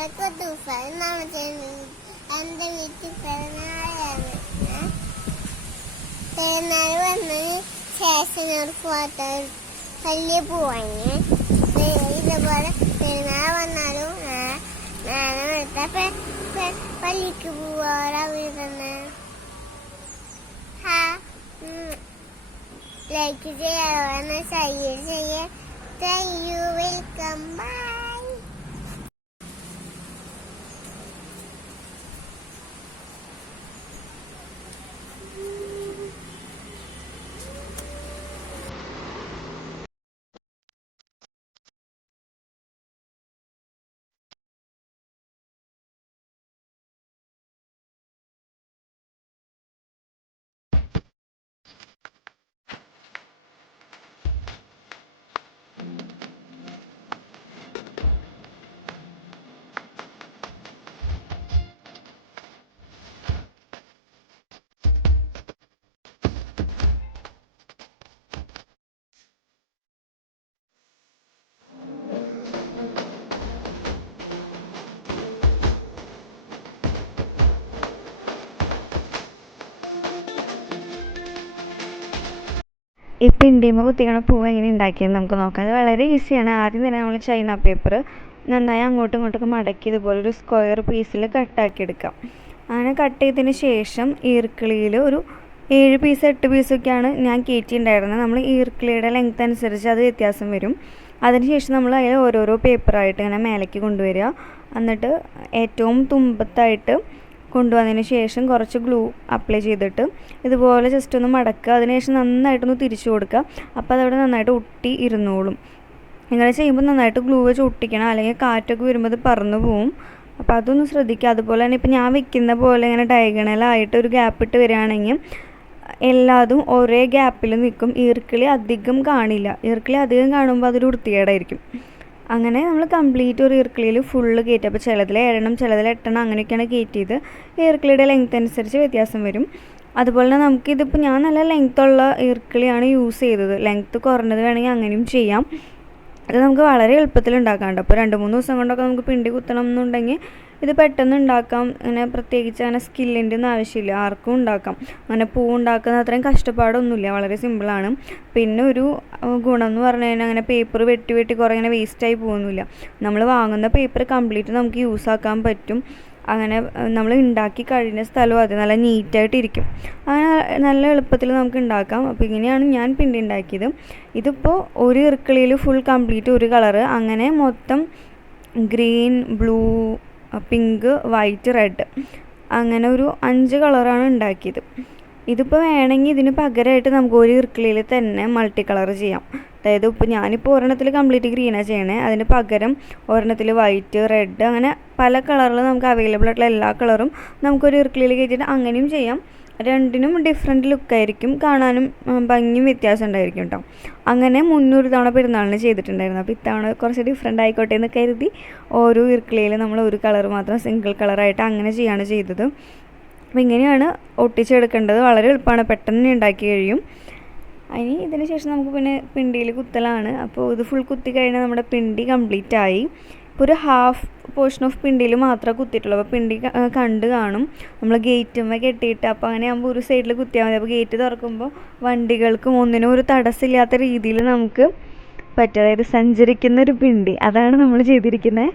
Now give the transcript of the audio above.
എൻ്റെ വീട്ടിൽ പിറന്നാളാണ്. പെരുന്നാൾ വന്നതിന് ശേഷം ഒരു ഫോട്ടോ വലിയ പോവാങ്ങി. ഇതുപോലെ പെരുന്നാൾ വന്നാലും ഞാനെടുത്ത പള്ളിക്ക് പോവാറാ വീടുന്ന്. ലൈക്ക് ചെയ്യാൻ ഷെയർ ചെയ്യാൻ വെൽക്കം. ബൈ. ഈ പിണ്ടിയുമ്പോൾ കുത്തിക്കണ പൂവ് എങ്ങനെ ഉണ്ടാക്കിയെന്ന് നമുക്ക് നോക്കാം. അത് വളരെ ഈസിയാണ്. ആദ്യം തന്നെ നമ്മൾ ചൈന പേപ്പർ നന്നായി അങ്ങോട്ടും ഇങ്ങോട്ടൊക്കെ മടക്കി ഇതുപോലൊരു സ്ക്വയർ പീസിൽ കട്ടാക്കി എടുക്കാം. അങ്ങനെ കട്ട് ചെയ്തതിന് ശേഷം ഈർക്കിളിയിൽ ഒരു 7 പീസ് 8 പീസൊക്കെയാണ് ഞാൻ കയറ്റിയിട്ടുണ്ടായിരുന്നത്. നമ്മൾ ഈർക്കിളിയുടെ ലെങ്ത് അനുസരിച്ച് അത് വ്യത്യാസം വരും. അതിനുശേഷം നമ്മൾ അതിൽ ഓരോരോ പേപ്പറായിട്ട് ഇങ്ങനെ മേലേക്ക് കൊണ്ടുവരിക. എന്നിട്ട് ഏറ്റവും തുമ്പത്തായിട്ട് കൊണ്ടുവന്നതിന് ശേഷം കുറച്ച് ഗ്ലൂ അപ്ലൈ ചെയ്തിട്ട് ഇതുപോലെ ജസ്റ്റ് ഒന്ന് മടക്കുക. അതിനുശേഷം നന്നായിട്ടൊന്ന് തിരിച്ചു കൊടുക്കുക. അപ്പോൾ അതവിടെ നന്നായിട്ട് ഒട്ടി ഇരുന്നോളും. ഇങ്ങനെ ചെയ്യുമ്പോൾ നന്നായിട്ട് ഗ്ലൂ വെച്ച് ഒട്ടിക്കണം, അല്ലെങ്കിൽ കാറ്റൊക്കെ വരുമ്പോൾ അത് പറന്നു പോവും. അപ്പോൾ അതൊന്ന് ശ്രദ്ധിക്കുക. അതുപോലെ തന്നെ ഇപ്പോൾ ഞാൻ വെക്കുന്ന പോലെ ഇങ്ങനെ ഡയഗണലായിട്ട് ഒരു ഗ്യാപ്പ് ഇട്ട് വരികയാണെങ്കിൽ എല്ലാതും ഒരേ ഗ്യാപ്പിൽ നിൽക്കും. ഈർക്കിളി അധികം കാണില്ല. ഈർക്കിളി അധികം കാണുമ്പോൾ അതൊരു വൃത്തികേടായിരിക്കും. അങ്ങനെ നമ്മൾ കംപ്ലീറ്റ് ഒരു ഈർക്കിളിയിൽ ഫുള്ള് കയറ്റി. അപ്പോൾ ചിലതിൽ 7 ചിലതിൽ 8 അങ്ങനെയൊക്കെയാണ് കയറ്റിയത്. ഈർക്കിളിയുടെ ലെങ്ത് അനുസരിച്ച് വ്യത്യാസം വരും. അതുപോലെ തന്നെ നമുക്കിതിപ്പോൾ ഞാൻ നല്ല ലെങ്ത്തുള്ള ഈർക്കിളിയാണ് യൂസ് ചെയ്തത്. ലെങ്ത്ത് കുറഞ്ഞത് വേണമെങ്കിൽ അങ്ങനെയും ചെയ്യാം. അത് നമുക്ക് വളരെ എളുപ്പത്തിൽ ഉണ്ടാക്കാറുണ്ട്. അപ്പോൾ 2-3 ദിവസം കൊണ്ടൊക്കെ നമുക്ക് പിണ്ടി കുത്തണം എന്നുണ്ടെങ്കിൽ ഇത് പെട്ടെന്ന് ഉണ്ടാക്കാം. അങ്ങനെ പ്രത്യേകിച്ച് അങ്ങനെ സ്കില്ലിൻ്റെ ഒന്നും ആവശ്യമില്ല, ആർക്കും ഉണ്ടാക്കാം. അങ്ങനെ പൂ ഉണ്ടാക്കുന്ന അത്രയും കഷ്ടപ്പാടൊന്നുമില്ല, വളരെ സിമ്പിളാണ്. പിന്നെ ഒരു ഗുണം എന്ന് പറഞ്ഞു കഴിഞ്ഞാൽ അങ്ങനെ പേപ്പർ വെട്ടി കുറേ ഇങ്ങനെ വേസ്റ്റായി പോകുന്നില്ല. നമ്മൾ വാങ്ങുന്ന പേപ്പർ കംപ്ലീറ്റ് നമുക്ക് യൂസ് ആക്കാൻ പറ്റും. അങ്ങനെ നമ്മൾ ഉണ്ടാക്കി കഴിഞ്ഞ സ്ഥലവും അത് നല്ല നീറ്റായിട്ടിരിക്കും. അങ്ങനെ നല്ല എളുപ്പത്തിൽ നമുക്ക് ഉണ്ടാക്കാം. അപ്പോൾ ഇങ്ങനെയാണ് ഞാൻ പിണ്ടി ഉണ്ടാക്കിയത്. ഇതിപ്പോൾ ഒരു ഇർക്കിളിയിൽ ഫുൾ കംപ്ലീറ്റ് ഒരു കളറ്, അങ്ങനെ മൊത്തം green, blue, pink, white, red അങ്ങനെ ഒരു 5 കളറാണ് ഉണ്ടാക്കിയത്. ഇതിപ്പോൾ വേണമെങ്കിൽ ഇതിന് പകരമായിട്ട് നമുക്ക് ഒരു ഇർക്കിളിയിൽ തന്നെ മൾട്ടി കളർ ചെയ്യാം. അതായത് ഇപ്പോൾ ഞാനിപ്പോൾ ഒരെണ്ണത്തിൽ കംപ്ലീറ്റ് ഗ്രീനാണ് ചെയ്യണേ. അതിന് പകരം ഒരെണ്ണത്തിൽ വൈറ്റ്, റെഡ് അങ്ങനെ പല കളറിൽ നമുക്ക് അവൈലബിൾ ആയിട്ടുള്ള എല്ലാ കളറും നമുക്കൊരു ഇർക്കിളിയിൽ കയറ്റിയിട്ട് അങ്ങനെയും ചെയ്യാം. രണ്ടിനും ഡിഫറെൻറ്റ് ലുക്കായിരിക്കും, കാണാനും ഭംഗിയും വ്യത്യാസം ഉണ്ടായിരിക്കും കേട്ടോ. അങ്ങനെ മുന്നൊരു തവണ പെരുന്നാളിന് ചെയ്തിട്ടുണ്ടായിരുന്നു. അപ്പോൾ ഇത്തവണ കുറച്ച് ഡിഫറെൻ്റ് ആയിക്കോട്ടെ എന്ന് കരുതി ഓരോ ഇർക്കിളിയിൽ നമ്മൾ ഒരു കളർ മാത്രം സിംഗിൾ കളറായിട്ട് അങ്ങനെ ചെയ്യാണ് ചെയ്തത്. അപ്പോൾ ഇങ്ങനെയാണ് ഒട്ടിച്ചെടുക്കേണ്ടത്. വളരെ എളുപ്പമാണ്, പെട്ടെന്ന് ഉണ്ടാക്കി കഴിയും. ഇനി ഇതിന് ശേഷം നമുക്ക് പിന്നെ പിണ്ടിയിൽ കുത്തലാണ്. അപ്പോൾ ഇത് ഫുൾ കുത്തി കഴിഞ്ഞാൽ നമ്മുടെ പിണ്ടി കംപ്ലീറ്റ് ആയി. ഇപ്പോൾ ഒരു ഹാഫ് പോർഷൻ ഓഫ് പിണ്ടിയിൽ മാത്രമേ കുത്തിയിട്ടുള്ളൂ. അപ്പോൾ പിണ്ടി കണ്ട് കാണും. നമ്മൾ ഗേറ്റുമ്മ കെട്ടിയിട്ട് അപ്പോൾ അങ്ങനെ ആകുമ്പോൾ ഒരു സൈഡിൽ കുത്തിയാൽ മതി. അപ്പോൾ ഗേറ്റ് തുറക്കുമ്പോൾ വണ്ടികൾക്കും ഒന്നിനും ഒരു തടസ്സമില്ലാത്ത രീതിയിൽ നമുക്ക് പറ്റും. അതായത് സഞ്ചരിക്കുന്നൊരു പിണ്ടി, അതാണ് നമ്മൾ ചെയ്തിരിക്കുന്നത്.